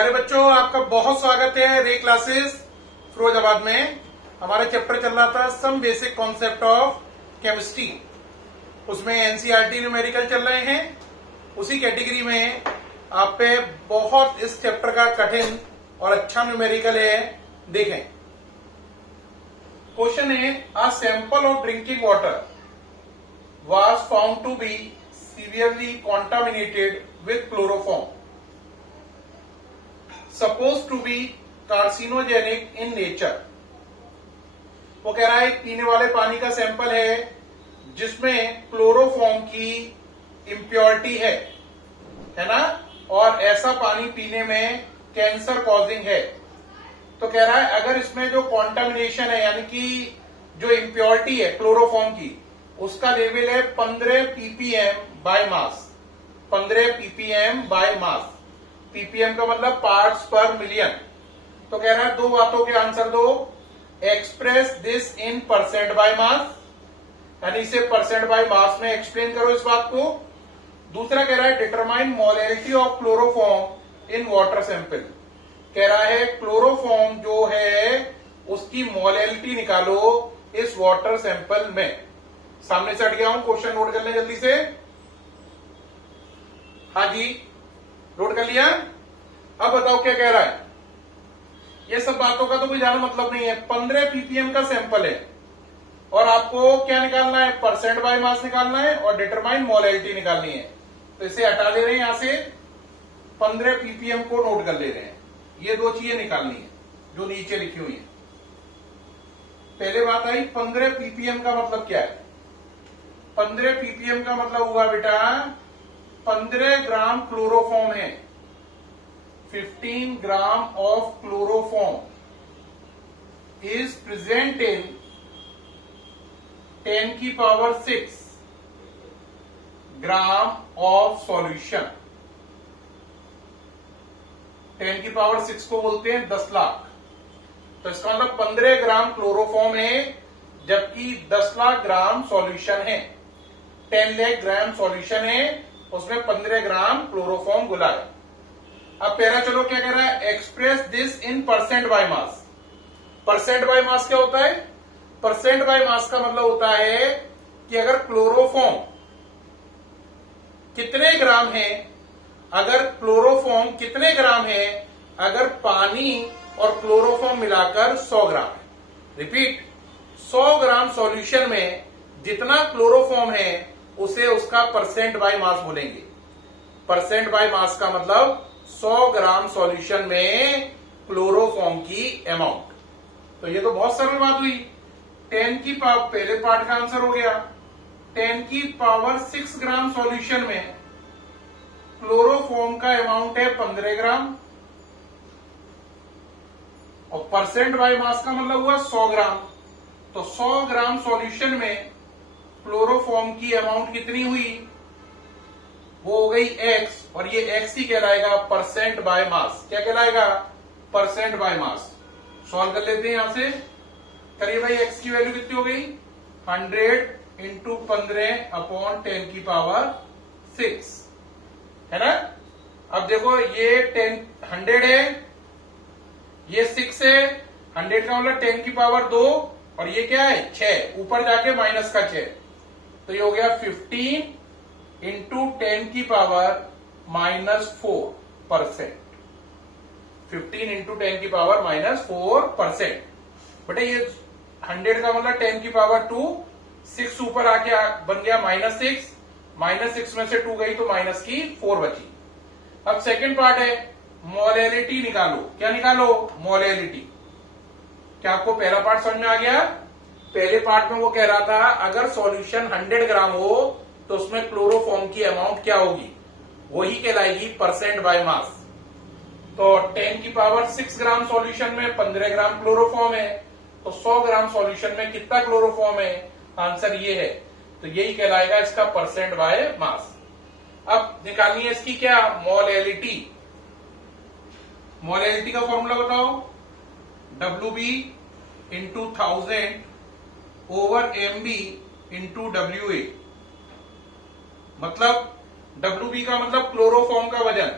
प्यारे बच्चों, आपका बहुत स्वागत है रे क्लासेस फिरोजाबाद में। हमारा चैप्टर चल रहा था some basic concept of chemistry. उसमें एनसीईआरटी न्यूमेरिकल चल रहे हैं। उसी कैटेगरी में आप पे बहुत इस चैप्टर का कठिन और अच्छा न्यूमेरिकल है, देखें। क्वेश्चन है, a sample of drinking water was found to be severely contaminated with chloroform, supposed to be carcinogenic in nature। वो कह रहा है पीने वाले पानी का सैंपल है जिसमें क्लोरोफॉर्म की इम्प्योरिटी है ना, और ऐसा पानी पीने में कैंसर कॉजिंग है। तो कह रहा है अगर इसमें जो कॉन्टामिनेशन है यानी कि जो इम्प्योरिटी है क्लोरोफॉर्म की, उसका लेवल है 15 ppm by mass. 15 ppm by mass. ppm का मतलब पार्ट्स पर मिलियन। तो कह रहा है दो बातों के आंसर दो। Express this in percent by mass, यानी इसे परसेंट बाय मास में एक्सप्लेन करो इस बात को। दूसरा कह रहा है determine molality of chloroform in water sample. कह रहा है क्लोरोफॉर्म जो है उसकी मोलैलिटी निकालो इस वाटर सैंपल में। सामने से हट गया हूं, क्वेश्चन नोट कर लें जल्दी से। हाँ जी, नोट कर लिया। अब बताओ क्या कह रहा है। ये सब बातों का तो कोई ज्यादा मतलब नहीं है। 15 ppm का सैंपल है और आपको क्या निकालना है, परसेंट बाय मास निकालना है और डिटरमाइन मोलैलिटी निकालनी है। तो इसे हटा दे रहे हैं यहां से, 15 ppm को नोट कर ले रहे हैं। ये दो चीजें निकालनी है जो नीचे लिखी हुई है। पहले बात आई 15 ppm का मतलब क्या है। 15 ppm का मतलब हुआ बेटा 15 ग्राम क्लोरोफॉर्म है। 15 gram of chloroform is present in 10 की पावर 6 ग्राम ऑफ सॉल्यूशन। 10 की पावर 6 को बोलते हैं 10 लाख। तो इसका मतलब 15 ग्राम क्लोरोफॉर्म है जबकि 10 लाख ग्राम सॉल्यूशन है। 10 लाख ग्राम सॉल्यूशन है, उसमें 15 ग्राम क्लोरोफॉर्म घुला है। अब पहला चलो क्या कह रहा है, express this in percent by mass. Percent by mass क्या होता है? परसेंट बाय मास का मतलब होता है कि अगर क्लोरोफॉर्म कितने ग्राम है, अगर क्लोरोफॉर्म कितने ग्राम है, अगर पानी और क्लोरोफॉर्म मिलाकर 100 ग्राम है। रिपीट, 100 ग्राम सॉल्यूशन में जितना क्लोरोफॉर्म है उसे उसका परसेंट बाय मास बोलेंगे। परसेंट बाय मास का मतलब 100 ग्राम सॉल्यूशन में क्लोरोफॉर्म की अमाउंट। तो ये तो बहुत सरल बात हुई। 10 की पावर, पहले पार्ट का आंसर हो गया। 10 की पावर 6 ग्राम सॉल्यूशन में क्लोरोफॉर्म का अमाउंट है 15 ग्राम और परसेंट बाय मास का मतलब हुआ 100 ग्राम। तो 100 ग्राम सॉल्यूशन में क्लोरोफॉर्म की अमाउंट कितनी हुई, वो हो गई x, और ये x ही कहलाएगा परसेंट बाय मास। क्या कहलाएगा? Percent by mass. सॉल्व कर लेते हैं यहां से। करिए भाई, x की वैल्यू कितनी हो गई, 100 इंटू 15 अपॉन 10 की पावर 6 है ना। अब देखो ये 100 है, ये 6 है। 100 का मतलब 10 की पावर 2 और ये क्या है 6, ऊपर जाके माइनस का 6, तो ये हो गया 15 इंटू 10 की पावर -4%। 15 इंटू 10 की पावर -4%। बेटा ये 100 का मतलब 10 की पावर 2, 6 ऊपर आके बन गया -6, -6 में से 2 गई तो माइनस की 4 बची। अब सेकंड पार्ट है, मोलैलिटी निकालो। क्या निकालो? मोलैलिटी। क्या आपको पहला पार्ट समझ में आ गया? पहले पार्ट में वो कह रहा था अगर सॉल्यूशन 100 ग्राम हो तो उसमें क्लोरोफॉर्म की अमाउंट क्या होगी, वही कहलाएगी परसेंट बाय मास। तो 10 की पावर 6 ग्राम सॉल्यूशन में 15 ग्राम क्लोरोफॉर्म है, तो 100 ग्राम सॉल्यूशन में कितना क्लोरोफॉर्म है? आंसर ये है। तो यही कहलाएगा इसका परसेंट बाय मास। अब निकालनी है इसकी क्या, मोलैलिटी। मोलैलिटी का फॉर्मूला बताओ, WB into 1000 over MB into WA। मतलब WB का मतलब क्लोरोफॉर्म का वजन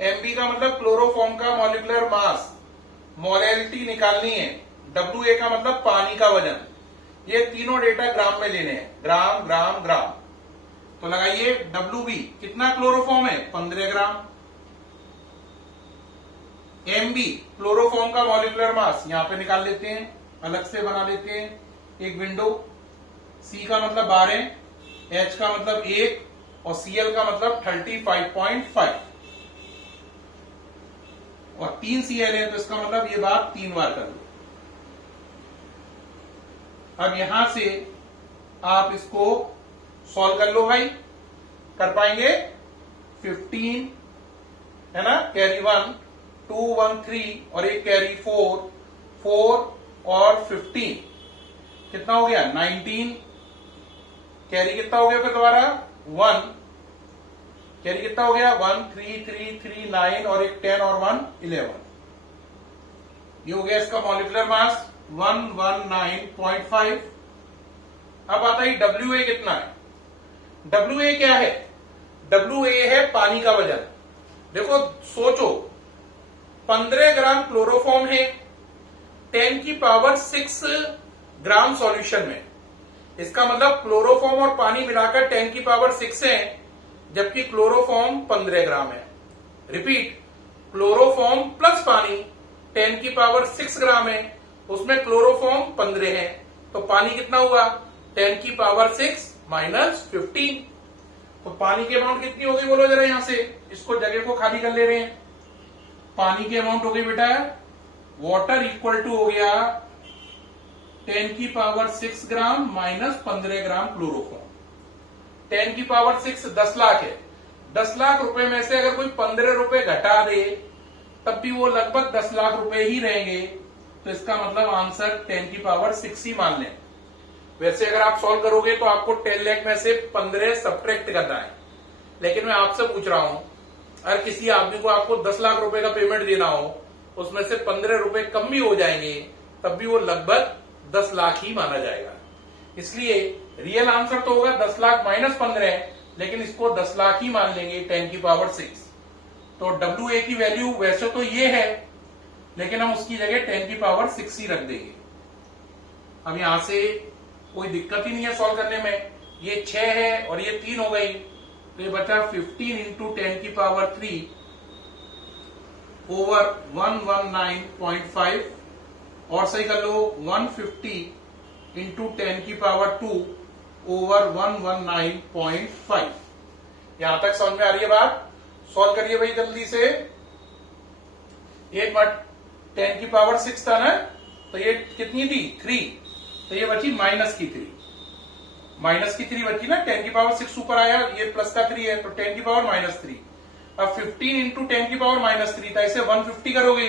MB का मतलब क्लोरोफॉर्म का मॉलिक्यूलर मास, मोलैलिटी निकालनी है, WA का मतलब पानी का वजन। ये तीनों डेटा ग्राम में लेने हैं, ग्राम ग्राम ग्राम। तो लगाइए WB कितना क्लोरोफॉर्म है 15 ग्राम, MB क्लोरोफॉर्म का मॉलिक्यूलर मास यहां पे निकाल लेते हैं, अलग से बना लेते हैं एक विंडो। C का मतलब 12, H का मतलब 1 और Cl का मतलब 35.5 और 3 Cl है तो इसका मतलब ये बात 3 बार कर लो। अब यहां से आप इसको सॉल्व कर लो भाई, कर पाएंगे? 15 है ना, कैरी 1 2 1 3 और एक कैरी 4 और 15 कितना हो गया 19, कैरी कितना हो गया फिर दोबारा 1, कैरी कितना हो गया 1 3 3 3 9 और एक 10 और 1 11। ये हो गया इसका मॉलिक्यूलर मास 119.5। अब आता है WA कितना है। WA क्या है? WA है पानी का वजन। देखो सोचो 15 ग्राम क्लोरोफॉर्म है 10 की पावर 6 ग्राम सॉल्यूशन में, इसका मतलब क्लोरोफॉर्म और पानी मिलाकर 10 की पावर 6 है, जबकि क्लोरोफॉर्म 15 ग्राम है। रिपीट, क्लोरोफॉर्म प्लस पानी 10 की पावर 6 ग्राम है, उसमें क्लोरोफॉर्म 15 है, तो पानी कितना हुआ 10 की पावर 6 माइनस 15। तो पानी की अमाउंट कितनी हो गई बोलो जरा, यहां से इसको जगह को खाली कर ले रहे हैं। पानी की अमाउंट हो गई बेटा, वाटर इक्वल टू हो गया 10 की पावर 6 ग्राम माइनस 15 ग्राम क्लोरोफॉर्म। 10 की पावर 6 10 लाख है, 10 लाख रुपए में से अगर कोई 15 रुपए घटा दे तब भी वो लगभग 10 लाख रुपए ही रहेंगे, तो इसका मतलब आंसर 10 की पावर 6 ही मान लें। वैसे अगर आप सॉल्व करोगे तो आपको 10 लाख में से 15 सब्ट्रैक्ट करना है, लेकिन मैं आपसे पूछ रहा हूं अगर किसी आदमी को आपको 10 लाख रुपए का पेमेंट देना हो, उसमें से 15 रुपए कम भी हो जाएंगे तब भी वो लगभग 10 लाख ही माना जाएगा। इसलिए रियल आंसर तो होगा 10 लाख माइनस 15, लेकिन इसको 10 लाख ही मान लेंगे 10 की पावर 6। तो WA की वैल्यू वैसे तो ये है, लेकिन हम उसकी जगह 10 की पावर 6 ही रख देंगे। अब यहां से कोई दिक्कत ही नहीं है सॉल्व करने में, ये 6 है और ये 3 हो गई, तो ये बचा 15 इंटू 10 की पावर 3 ओवर 119.5 और सही कर लो 150 इंटू 10 की पावर 2 ओवर 119.5। यहां तक समझ में आ रही है बात? सॉल्व करिए भाई जल्दी से। एक मिनट, 10 की पावर 6 था ना, तो ये कितनी थी 3, तो ये बची माइनस की 3, माइनस की 3 बची ना, 10 की पावर 6 ऊपर आया, ये प्लस का 3 है तो 10 की पावर माइनस 3। अब 15 इंटू 10 की पावर माइनस 3 था, इसे 150 करोगे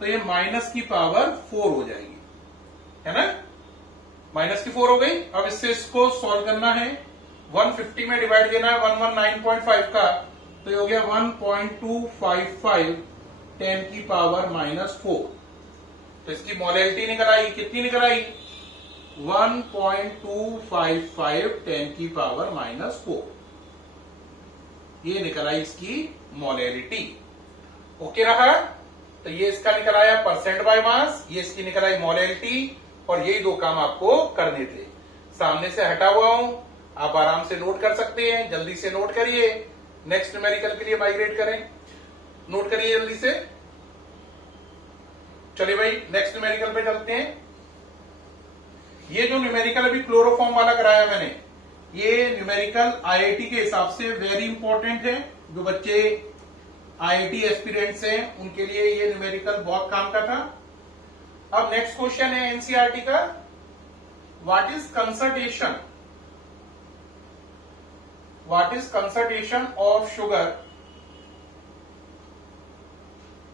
तो ये माइनस की पावर 4 हो जाएगी, है ना, माइनस की 4 हो गई। अब इससे इसको सॉल्व करना है, 150 में डिवाइड देना है 119.5 का, तो ये हो गया 1.255 10 की पावर माइनस 4। तो इसकी मोलैलिटी निकल आई, कितनी निकल आई 1.255 10 की पावर माइनस 4, ये निकल आई इसकी मोलैलिटी। ओके रहा? तो ये इसका निकल आया परसेंट बाय मास, ये इसकी निकल आई मोलैलिटी, और यही दो काम आपको करने थे। सामने से हटा हुआ हूं, आप आराम से नोट कर सकते हैं, जल्दी से नोट करिए। नेक्स्ट न्यूमेरिकल के लिए माइग्रेट करें, नोट करिए जल्दी से। चलिए भाई नेक्स्ट न्यूमेरिकल पे चलते हैं। ये जो न्यूमेरिकल अभी क्लोरोफॉर्म वाला कराया मैंने, ये न्यूमेरिकल आईआईटी के हिसाब से वेरी इंपॉर्टेंट है। जो बच्चे आईआईटी एस्पिरेंट्स हैं उनके लिए ये न्यूमेरिकल बहुत काम का था। अब नेक्स्ट क्वेश्चन है एनसीईआरटी का, what is concentration, what is concentration of sugar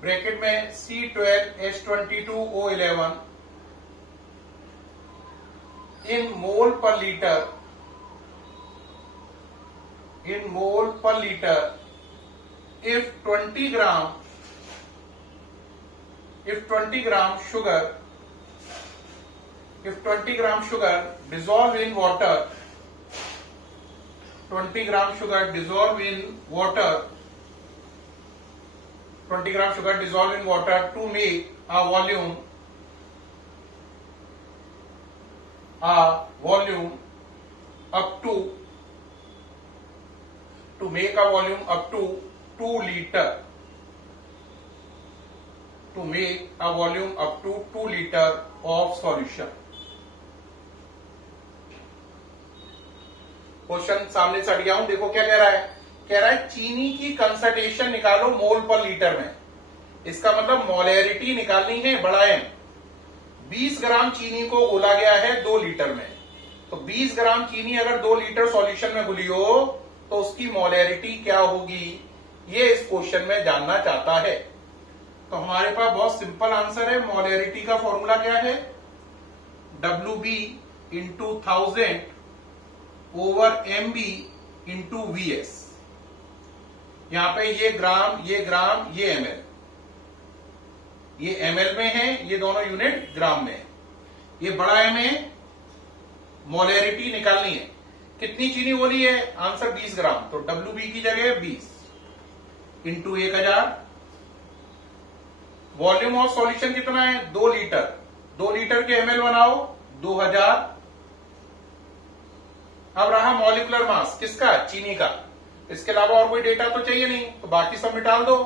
bracket में C12H22O11 in mole per liter, in mole per liter if 20 gram sugar, if 20 gram sugar dissolve in water, 20 gram sugar dissolve in water 20 gram sugar dissolved in water to make a volume up to 2 liter. To make a volume up to 2 liter of solution. Question सामने से हट गया हूं, देखो क्या कह रहा है। कह रहा है चीनी की कंसंट्रेशन निकालो मोल पर लीटर में। इसका मतलब मोलैरिटी निकालनी है, बड़ा एम। 20 ग्राम चीनी को घोला गया है 2 लीटर में, तो 20 ग्राम चीनी अगर 2 लीटर सॉल्यूशन में घुली हो तो उसकी मोलैरिटी क्या होगी, ये इस क्वेश्चन में जानना चाहता है। तो हमारे पास बहुत सिंपल आंसर है। मोलैरिटी का फॉर्मूला क्या है, WB into 1000 over MB into VS। यहां पे ये ग्राम, ये ml, ये ml में है, ये दोनों यूनिट ग्राम में है। ये बड़ा M है, मोलैरिटी निकालनी है। कितनी चीनी बोली है, आंसर 20 ग्राम, तो WB की जगह 20 इंटू 1000। वॉल्यूम ऑफ सॉल्यूशन कितना है, 2 लीटर। 2 लीटर के ml बनाओ 2000। अब रहा मॉलिक्यूलर मास, किसका, चीनी का। इसके अलावा और कोई डेटा तो चाहिए नहीं, तो बाकी सब मिटाल दो।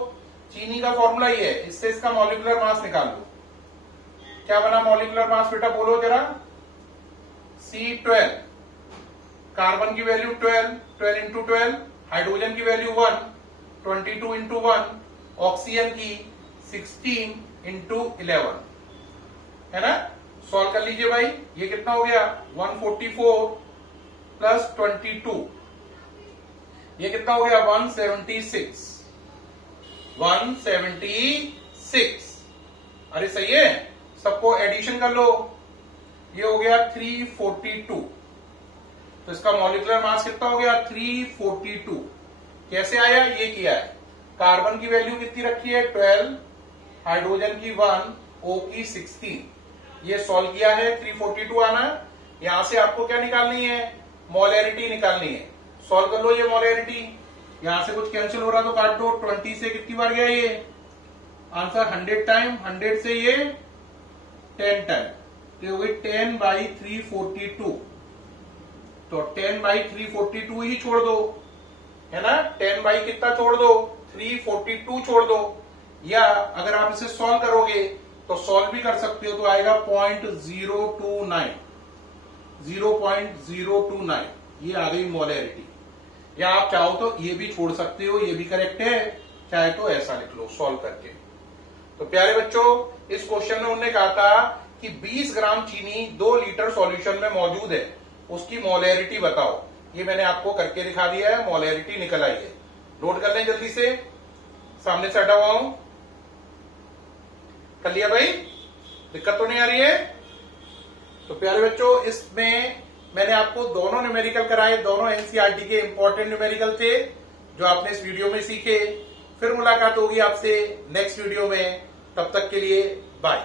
चीनी का फॉर्मूला ही है, इससे इसका मॉलिक्यूलर मास निकाल लो। क्या बना मॉलिक्यूलर मास बेटा, बोलो जरा। C12, कार्बन की वैल्यू 12 इंटू 12, हाइड्रोजन की वैल्यू 1, 22 इंटू 1, ऑक्सीजन की 16 इंटू 11, है ना। सॉल्व कर लीजिए भाई, ये कितना हो गया, 144 प्लस 22, ये कितना हो गया, 176। अरे सही है, सबको एडिशन कर लो, ये हो गया 342। तो इसका मॉलिक्यूलर मास कितना हो गया, 342। कैसे आया, ये किया है। कार्बन की वैल्यू कितनी रखी है, 12, हाइड्रोजन की 1, O की 16। ये सॉल्व किया है, 342 आना। यहां से आपको क्या निकालनी है, मोलैरिटी निकालनी है। सॉल्व कर लो ये मोलैरिटी। यहां से कुछ कैंसिल हो रहा तो काट दो। 20 से कितनी बार गया ये आंसर, 100 टाइम। 100 से ये 10 टाइम, तो हो गई 10/342। तो 10/342 ही छोड़ दो, है ना। 10 बाई कितना छोड़ दो, 342 छोड़ दो। या अगर आप इसे सॉल्व करोगे तो सॉल्व भी कर सकते हो, तो आएगा 0.029। 0.029 ये आ गई मोलैरिटी। या आप चाहो तो ये भी छोड़ सकते हो, ये भी करेक्ट है, चाहे तो ऐसा लिख लो सॉल्व करके। तो प्यारे बच्चों, इस क्वेश्चन में उन्होंने कहा था कि 20 ग्राम चीनी 2 लीटर सॉल्यूशन में मौजूद है, उसकी मोलैरिटी बताओ। ये मैंने आपको करके दिखा दिया है, मोलैरिटी निकल आई है। नोट कर लें जल्दी से, सामने से हटा हुआ हूं। कर लिया भाई, दिक्कत तो नहीं आ रही है। तो प्यारे बच्चों, इसमें मैंने आपको दोनों न्यूमेरिकल कराए, दोनों एनसीईआरटी के इंपॉर्टेंट न्यूमेरिकल थे जो आपने इस वीडियो में सीखे। फिर मुलाकात होगी आपसे नेक्स्ट वीडियो में, तब तक के लिए बाय।